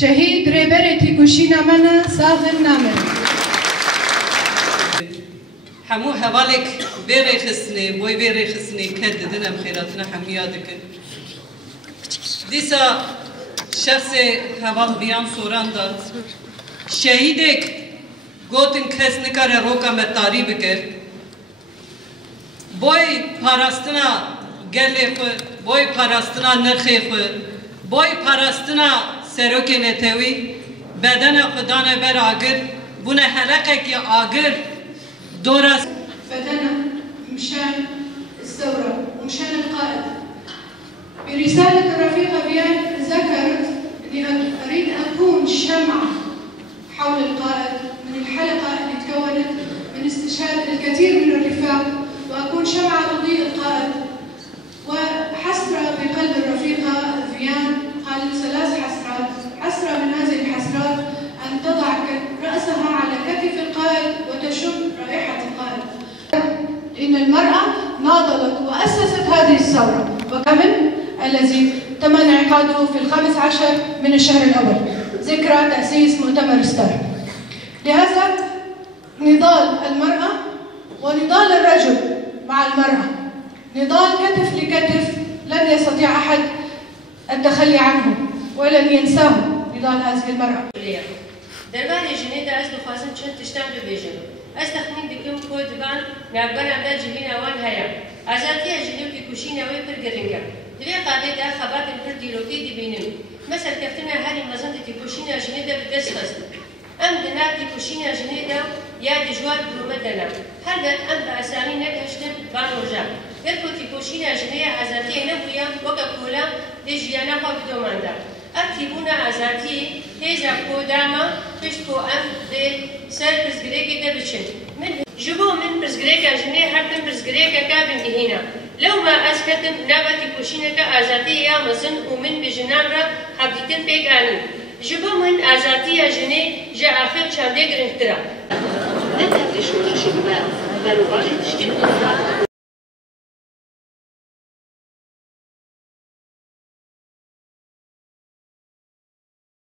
شهيد ريبرتي كوشينا منا ساغن نامر حمو هوالك بيري خسني بوي بيري خسني كد دنا بخيراتنا حميادك ديسا شخص هوال بيان سوران داد شهيدك گوتن کس نکاره روکا متاری بکر بوی پاراستنا گله خود بوی پاراستنا نرخی خود بوی پاراستنا سروک نتوی بدن خدانه بر آگر بونه حلقه که آگر دوراست بدن مشان الثورة ومشان القائد برسالة الرفيقة بيان ذكرت أني أريد أكون شمعة حول القائد من الحلقة اللي تكونت من استشهاد الكثير من الرفاق وأكون شمعة تضيء القائد وحسرة بقلب الرفيقة فيان قالت 3 حسرات. حسرة من هذه الحسرات أن تضع رأسها على كتف القائد وتشم رائحة القائد. إن المرأة ناضلت وأسست هذه الثورة وكمن الذي تم انعقاده في 15 من الشهر الأول ذكرى تأسيس مؤتمر ستار. لهذا نضال المرأة ونضال الرجل مع المرأة نضال كتف لكتف لن يستطيع أحد التخلي عنه ولن ينساه نضال هذه المرأة. درباري جنيدا أز دخوازم چند تشتان ببيجم أز تخمين دكم كودبان نابان عمدال جهين أوان هيا عزاتي أجنيو كي كوشين أوي پر گرنگا دوی قادة دا خبات پر ديروكي دي بينم مثل كفتنا هاري مزند تي كوشين أجنيدا بدس خزن أم دنا تي كوشين أجنيدا يا دجوار برومدنا هردت أم بأسامي نكهشتن بان رجا يركو تي كوشين أجنيا عزاتي نبويا وكبولا دي جيانا خوا بدوماندا أكتبونا عزاتي هيزا كوداما پشتو أم دي سر برزگريكي دا بچن من جبو من برزگريكا جنيه هردن برزگريكا كابن دهينا لو ما أسكتم نابتي كوشينكا آزاتي يا مزن ومن بجنان را حبيتن بيك آني جبو من آزاتي يا جنيه جا آخر شاندي گرنگترا